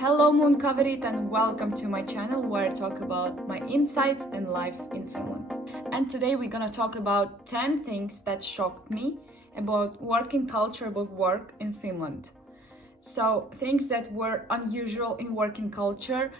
Hello Moon Kaverit and welcome to my channel where I talk about my insights and life in Finland. And today we're gonna talk about 10 things that shocked me about working culture, about work in Finland. So things that were unusual in working culture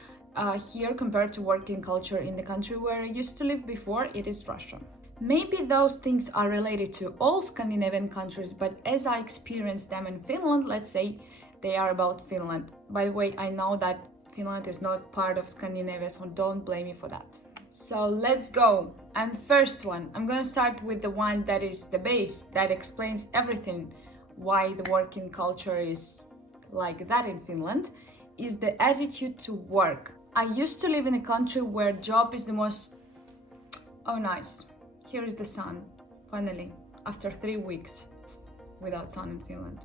here compared to working culture in the country where I used to live before, it is Russia. Maybe those things are related to all Scandinavian countries, but as I experienced them in Finland, let's say they are about Finland. By the way, I know that Finland is not part of Scandinavia, so don't blame me for that. So let's go. And first one, I'm gonna start with the one that is the base, that explains everything why the working culture is like that in Finland, is the attitude to work. I used to live in a country where job is the most... Oh nice, here is the sun, finally, after 3 weeks without sun in Finland.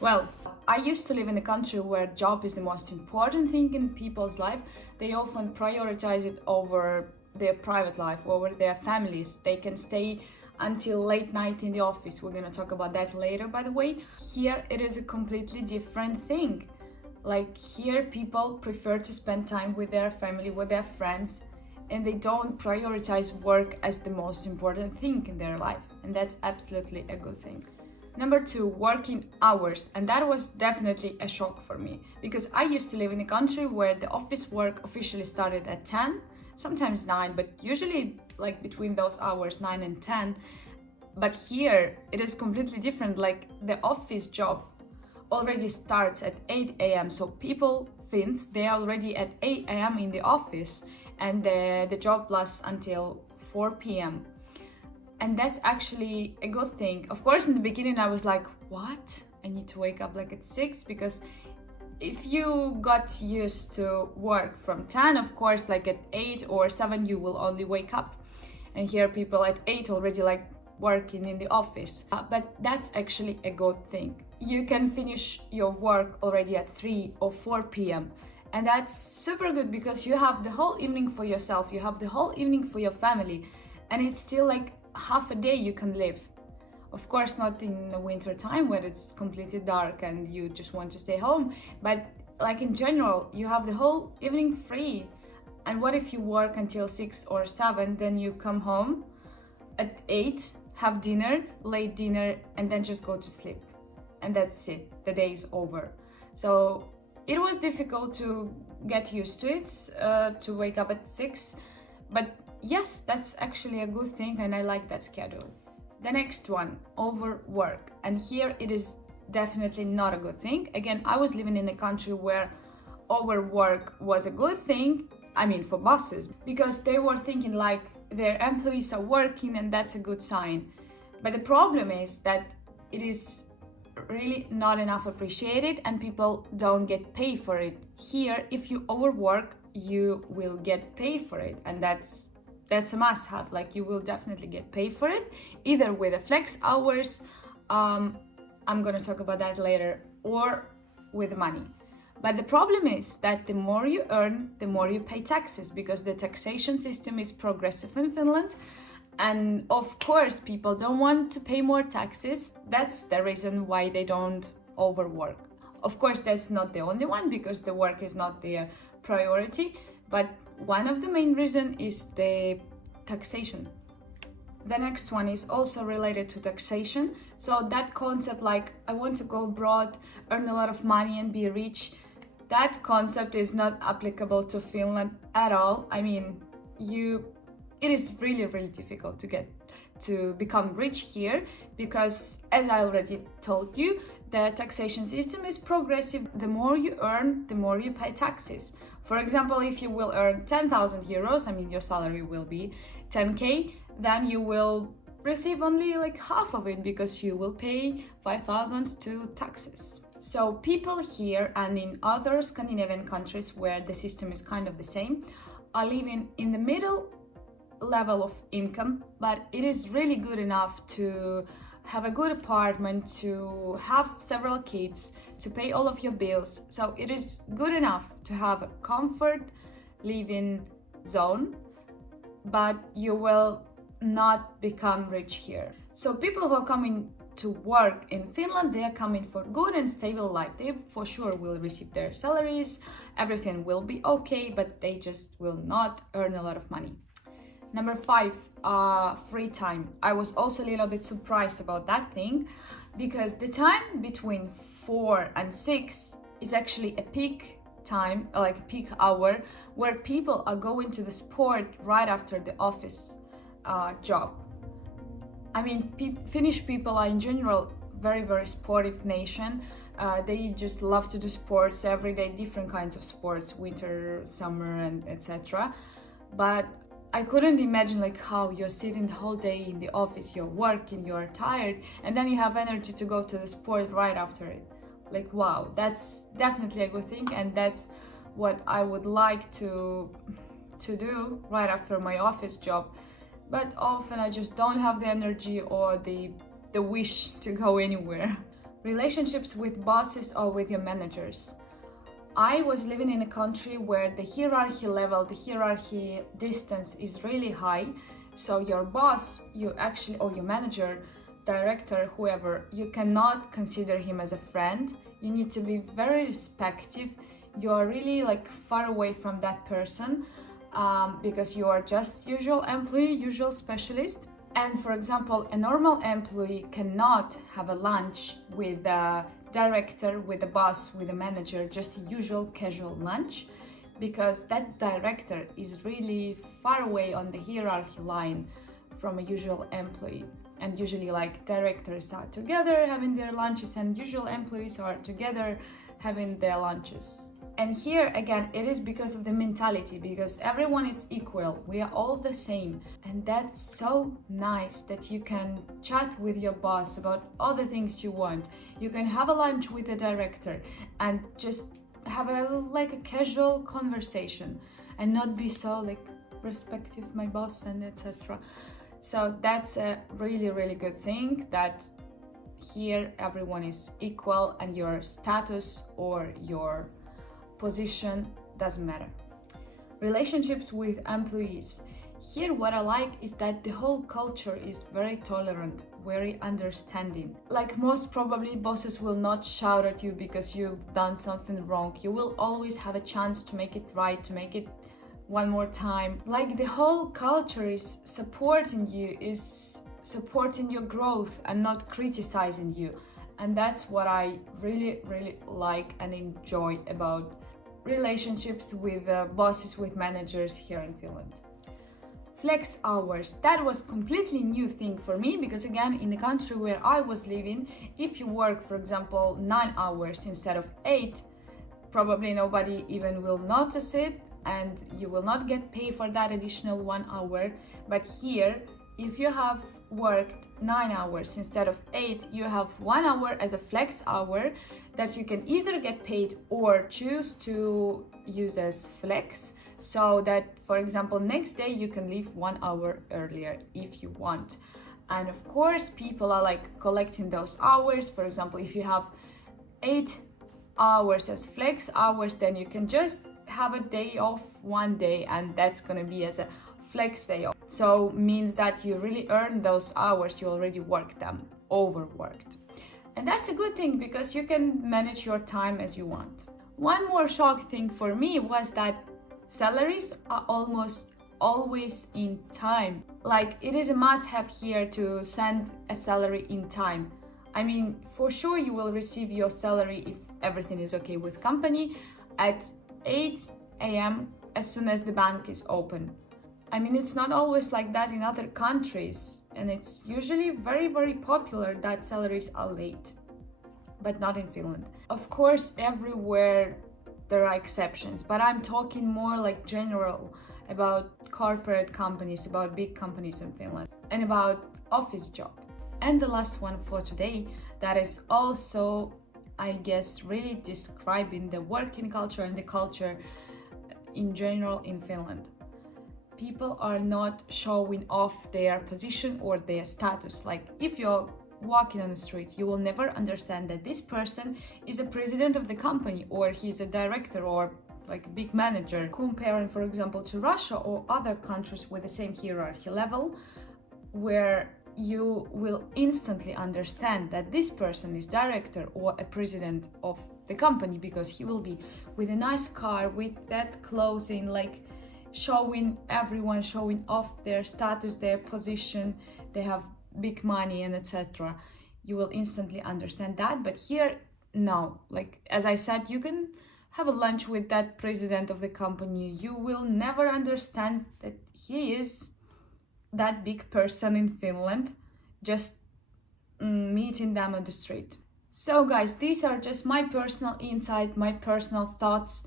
Well, I used to live in a country where job is the most important thing in people's life. They often prioritize it over their private life, over their families. They can stay until late night in the office. We're gonna talk about that later, by the way. Here it is a completely different thing. Like here people prefer to spend time with their family, with their friends, and they don't prioritize work as the most important thing in their life. And that's absolutely a good thing. Number 2, working hours. And that was definitely a shock for me because I used to live in a country where the office work officially started at 10, sometimes 9, but usually like between those hours, 9 and 10. But here it is completely different. Like the office job already starts at 8 a.m. So people, Finns, they are already at 8 a.m. in the office and the job lasts until 4 p.m. And that's actually a good thing. Of course, in the beginning, I was like, what? I need to wake up like at 6? Because if you got used to work from 10, of course, like at 8 or 7, you will only wake up. And here people at 8 already like working in the office. But that's actually a good thing. You can finish your work already at 3 or 4 p.m. And that's super good because you have the whole evening for yourself. You have the whole evening for your family. And it's still like half a day you can live. Of course, not in the winter time when it's completely dark and you just want to stay home, but like in general, you have the whole evening free. And what if you work until 6 or 7, then you come home at 8, have dinner, late dinner, and then just go to sleep. And that's it, the day is over. So it was difficult to get used to it, to wake up at 6, but yes, that's actually a good thing and I like that schedule. The next one, overwork. And here it is definitely not a good thing. Again, I was living in a country where overwork was a good thing, I mean for bosses, because they were thinking like their employees are working and that's a good sign. But the problem is that it is really not enough appreciated and people don't get paid for it. Here, if you overwork, you will get paid for it, and that's a must-have. Like you will definitely get paid for it, either with the flex hours, I'm gonna talk about that later, or with money. But the problem is that the more you earn, the more you pay taxes, because the taxation system is progressive in Finland. And of course, people don't want to pay more taxes. That's the reason why they don't overwork. Of course, that's not the only one because the work is not their priority, but one of the main reasons is the taxation. The next one is also related to taxation. So that concept, like I want to go abroad, earn a lot of money and be rich, that concept is not applicable to Finland at all. I mean, it is really, really difficult to become rich here because, as I already told you, the taxation system is progressive. The more you earn, the more you pay taxes. For example, if you will earn 10,000 euros, I mean your salary will be 10k, then you will receive only like half of it because you will pay 5,000 to taxes. So people here and in other Scandinavian countries where the system is kind of the same are living in the middle level of income, but it is really good enough to have a good apartment, to have several kids, to pay all of your bills. So it is good enough to have a comfort living zone, but you will not become rich here. So people who are coming to work in Finland, they are coming for good and stable life. They for sure will receive their salaries, everything will be okay, but they just will not earn a lot of money. Number 5, free time. I was also a little bit surprised about that thing, because the time between 4 and 6 is actually a peak time, like a peak hour, where people are going to the sport right after the office job. I mean, Finnish people are in general very, very sportive nation. They just love to do sports every day, different kinds of sports, winter, summer, and etc. But I couldn't imagine like how you're sitting the whole day in the office, you're working, you're tired, and then you have energy to go to the sport right after it. Like, wow, that's definitely a good thing, and that's what I would like to do right after my office job. But often I just don't have the energy or the wish to go anywhere. Relationships with bosses or with your managers. I was living in a country where the hierarchy level, the hierarchy distance is really high. So your boss, you actually, or your manager, director, whoever, you cannot consider him as a friend. You need to be very respectful. You are really like far away from that person. Because you are just usual employee, usual specialist. And for example, a normal employee cannot have a lunch with a director, with a boss, with a manager, just a usual casual lunch, because that director is really far away on the hierarchy line from a usual employee. And usually like directors are together having their lunches and usual employees are together having their lunches. And here again, it is because of the mentality, because everyone is equal, we are all the same. And that's so nice that you can chat with your boss about all the things you want. You can have a lunch with the director and just have a casual conversation and not be so like respective my boss and etc. So that's a really, really good thing, that here everyone is equal and your status or your position doesn't matter. Relationships with employees. Here what I like is that the whole culture is very tolerant, very understanding. Like most probably bosses will not shout at you because you've done something wrong. You will always have a chance to make it right, to make it one more time. Like the whole culture is supporting you, is supporting your growth and not criticizing you. And that's what I really, really like and enjoy about relationships with bosses, with managers here in Finland. Flex hours. That was completely new thing for me, because again, in the country where I was living, if you work, for example, 9 hours instead of 8, probably nobody even will notice it and you will not get paid for that additional 1 hour. But here, if you have worked 9 hours instead of 8, you have 1 hour as a flex hour that you can either get paid or choose to use as flex, so that, for example, next day you can leave 1 hour earlier if you want. And of course, people are like collecting those hours. For example, if you have 8 hours as flex hours, then you can just have a day off one day, and that's gonna be as a flex day off. So means that you really earn those hours, you already worked them, overworked. And that's a good thing, because you can manage your time as you want. One more shock thing for me was that salaries are almost always in time. Like, it is a must-have here to send a salary in time. I mean, for sure you will receive your salary, if everything is okay with company, at 8 a.m. as soon as the bank is open. I mean, it's not always like that in other countries, and it's usually very, very popular that salaries are late, but not in Finland. Of course, everywhere there are exceptions, but I'm talking more like general about corporate companies, about big companies in Finland, and about office job. And the last one for today, that is also, I guess, really describing the working culture and the culture in general in Finland. People are not showing off their position or their status. Like, if you're walking on the street, you will never understand that this person is a president of the company, or he's a director, or like a big manager. Comparing, for example, to Russia or other countries with the same hierarchy level, where you will instantly understand that this person is director or a president of the company, because he will be with a nice car, with that clothing, like showing everyone, showing off their status, their position, they have big money and etc. You will instantly understand that. But here, no, like as I said, you can have a lunch with that president of the company, you will never understand that he is that big person in Finland, just meeting them on the street. So guys, these are just my personal insight, my personal thoughts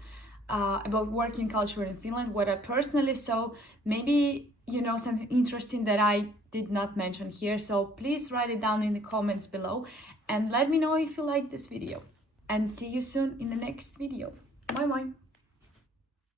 about working culture in Finland, what I personally saw. Maybe you know something interesting that I did not mention here, so please write it down in the comments below and let me know if you like this video. And see you soon in the next video. Bye bye!